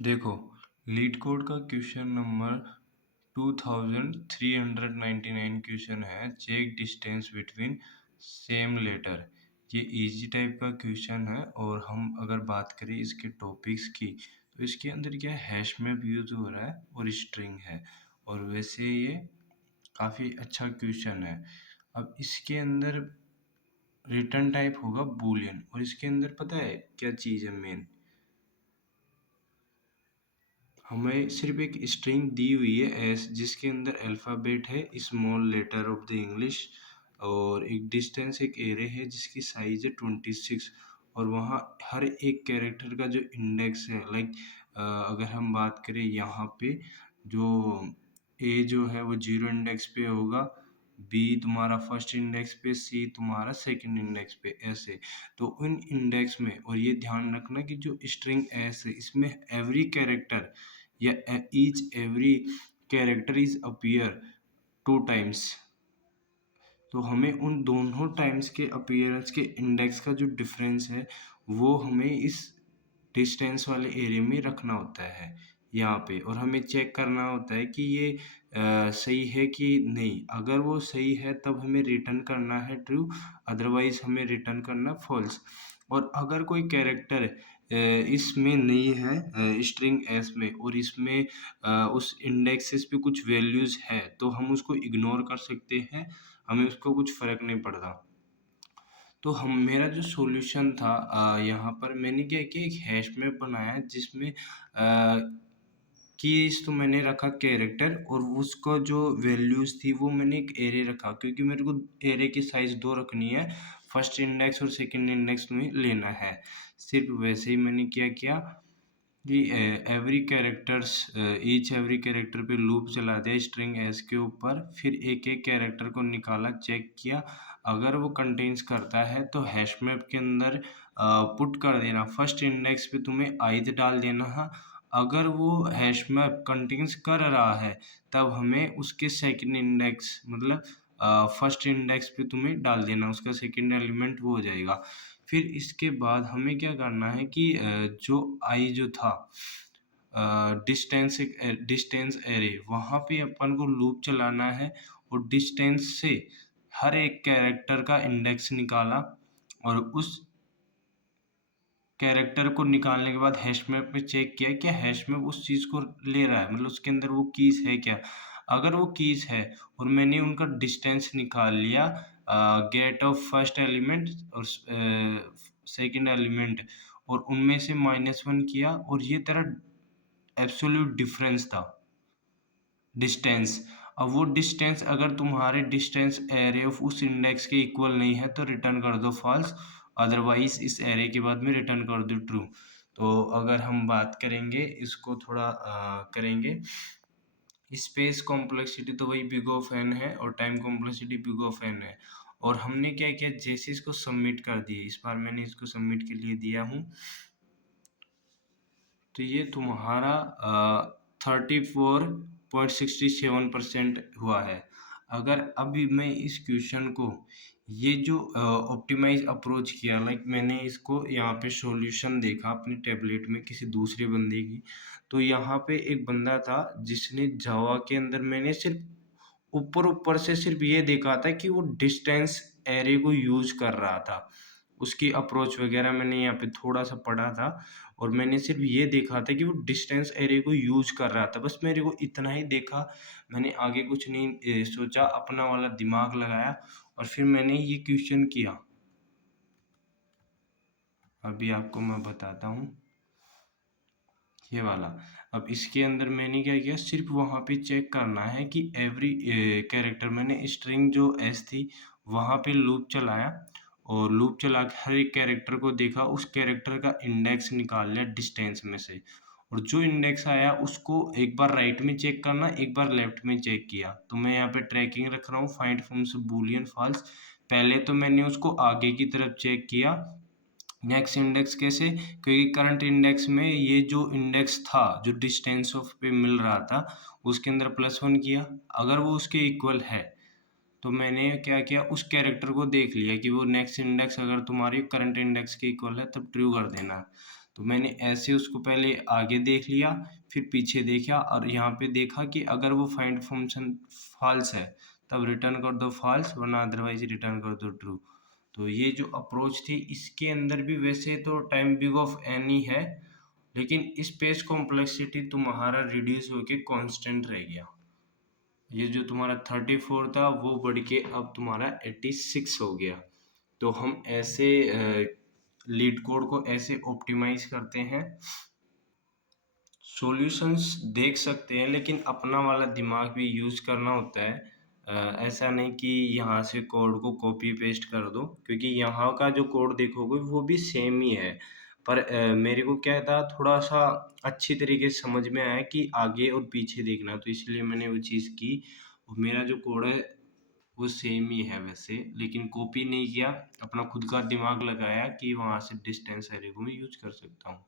देखो, LeetCode का question number 2399 question है। Check distance between same letter. ये इजी टाइप का क्वेश्चन है और हम अगर बात करें इसके टॉपिक्स की तो इसके अंदर क्या हैश मैप यूज हो रहा है और स्ट्रिंग है। और वैसे ये काफ़ी अच्छा क्वेश्चन है। अब इसके अंदर रिटर्न टाइप होगा बूलियन और इसके अंदर पता है क्या चीज़ है मेन। हमें सिर्फ एक स्ट्रिंग दी हुई है एस जिसके अंदर अल्फ़ाबेट है small letter of the English और एक डिस्टेंस एक एरे है जिसकी साइज है 26 और वहाँ हर एक कैरेक्टर का जो इंडेक्स है लाइक अगर हम बात करें यहाँ पे जो ए जो है वो 0 इंडेक्स पे होगा, बी तुम्हारा फर्स्ट इंडेक्स पे, सी तुम्हारा सेकंड इंडेक्स पे, ऐसे। तो उन इंडेक्स में और ये ध्यान रखना कि जो स्ट्रिंग एस है इसमें एवरी कैरेक्टर या each every character is appear 2 times। तो हमें उन दोनों टाइम्स के अपीयरेंस के इंडेक्स का जो डिफरेंस है वो हमें इस डिस्टेंस वाले एरिया में रखना होता है यहाँ पे और हमें चेक करना होता है कि ये सही है कि नहीं। अगर वो सही है तब हमें रिटर्न करना है ट्रू, अदरवाइज हमें रिटर्न करना फॉल्स। और अगर कोई कैरेक्टर इसमें नहीं है स्ट्रिंग एस में और इसमें उस इंडेक्सेस पे कुछ वैल्यूज़ है तो हम उसको इग्नोर कर सकते हैं, हमें उसको कुछ फ़र्क नहीं पड़ता। तो हम मेरा जो सॉल्यूशन था यहाँ पर मैंने क्या किया एक हैश मैप बनाया जिसमें कीज़ तो मैंने रखा कैरेक्टर और उसको जो वैल्यूज़ थी वो मैंने एक एरे रखा क्योंकि मेरे को एरे की साइज़ 2 रखनी है, फर्स्ट इंडेक्स और सेकंड इंडेक्स में लेना है। सिर्फ वैसे ही मैंने क्या किया कि every characters each every character पे लूप चला दिया स्ट्रिंग एस के ऊपर, फिर एक एक कैरेक्टर को निकाला, चेक किया, अगर वो कंटेन्स करता है तो हैश मैप के अंदर पुट कर देना, फर्स्ट इंडेक्स पे तुम्हें ith डाल देना। अगर वो हैश मैप कंटेन्स कर रहा है तब हमें उसके सेकंड इंडेक्स मतलब फर्स्ट इंडेक्स पे तुम्हें डाल देना, उसका सेकंड एलिमेंट वो हो जाएगा। फिर इसके बाद हमें क्या करना है कि जो आई जो था डिस्टेंस एरे वहाँ पे अपन को लूप चलाना है और डिस्टेंस से हर एक कैरेक्टर का इंडेक्स निकाला और उस कैरेक्टर को निकालने के बाद हैश मैप में चेक किया कि हैश मैप उस चीज़ को ले रहा है, मतलब उसके अंदर वो कीज़ है क्या। अगर वो कीज़ है और मैंने उनका डिस्टेंस निकाल लिया गेट ऑफ फर्स्ट एलिमेंट और सेकंड एलिमेंट और उनमें से -1 किया और ये तेरा एब्सोल्यूट डिफरेंस था डिस्टेंस। अब वो डिस्टेंस अगर तुम्हारे डिस्टेंस एरे ऑफ उस इंडेक्स के इक्वल नहीं है तो रिटर्न कर दो फॉल्स, अदरवाइज इस एरे के बाद में रिटर्न कर दो ट्रू। तो अगर हम बात करेंगे इसको थोड़ा करेंगे, स्पेस कॉम्प्लेक्सिटी तो वही बिग ऑफ एन है और time complexity big of N है। और हमने क्या किया जैसे इसको सबमिट कर दिए, इस बार मैंने इसको सबमिट के लिए दिया हूँ तो ये तुम्हारा 34.67% हुआ है। अगर अभी मैं इस क्वेश्चन को ये जो ऑप्टिमाइज अप्रोच किया लाइक मैंने इसको यहाँ पे सॉल्यूशन देखा अपनी टैबलेट में किसी दूसरे बंदे की, तो यहाँ पे एक बंदा था जिसने जावा के अंदर मैंने सिर्फ ऊपर ऊपर से सिर्फ ये देखा था कि वो डिस्टेंस एरे को यूज कर रहा था, उसकी अप्रोच वगैरह मैंने यहाँ पे थोड़ा सा पढ़ा था और मैंने सिर्फ ये देखा था कि वो डिस्टेंस एरे को यूज कर रहा था, बस मेरे को इतना ही देखा। मैंने आगे कुछ नहीं सोचा, अपना वाला दिमाग लगाया और फिर मैंने ये क्वेश्चन किया। अभी आपको मैं बताता हूँ ये वाला। अब इसके अंदर मैंने क्या किया सिर्फ वहाँ पे चेक करना है कि एवरी कैरेक्टर मैंने स्ट्रिंग जो एस थी वहाँ पे लूप चलाया और लूप चला के हर एक कैरेक्टर को देखा, उस कैरेक्टर का इंडेक्स निकाल लिया डिस्टेंस में से और जो इंडेक्स आया उसको एक बार राइट में चेक करना, एक बार लेफ्ट में चेक किया। तो मैं यहाँ पे ट्रैकिंग रख रहा हूँ फाइंड फ्रॉम से बूलियन फॉल्स। पहले तो मैंने उसको आगे की तरफ चेक किया, नेक्स्ट इंडेक्स कैसे, क्योंकि करंट इंडेक्स में ये जो इंडेक्स था जो डिस्टेंस ऑफ पे मिल रहा था उसके अंदर +1 किया, अगर वो उसके इक्वल है तो मैंने क्या किया उस कैरेक्टर को देख लिया कि वो नेक्स्ट इंडेक्स अगर तुम्हारी करंट इंडेक्स के इक्वल है तब ट्रू कर देना। तो मैंने ऐसे उसको पहले आगे देख लिया, फिर पीछे देखा और यहाँ पे देखा कि अगर वो फाइंड फंक्शन फॉल्स है, तब रिटर्न कर दो फॉल्स, वरना अदरवाइज रिटर्न कर दो ट्रू। तो ये जो अप्रोच थी, इसके अंदर भी वैसे तो टाइम बिग ऑफ एन ही है, लेकिन इस पेज कॉम्प्लेक्सिटी तुम्हारा रिड्यूस होके कांस्टेंट रह गया। ये जो तुम्हारा 34 था वो बढ़ के अब तुम्हारा 86 हो गया। तो हम ऐसे लीड कोड को ऐसे ऑप्टिमाइज करते हैं। सॉल्यूशंस देख सकते हैं, लेकिन अपना वाला दिमाग भी यूज करना होता है। ऐसा नहीं कि यहाँ से कोड को कॉपी पेस्ट कर दो, क्योंकि यहाँ का जो कोड देखोगे वो भी सेम ही है। पर मेरे को क्या था, थोड़ा सा अच्छी तरीके से समझ में आया कि आगे और पीछे देखना, तो इसलिए मैंने वो चीज़ की। और मेरा जो कोड है वो सेम ही है वैसे, लेकिन कॉपी नहीं किया, अपना खुद का दिमाग लगाया कि वहाँ से डिस्टेंस एरे को मैं यूज कर सकता हूँ।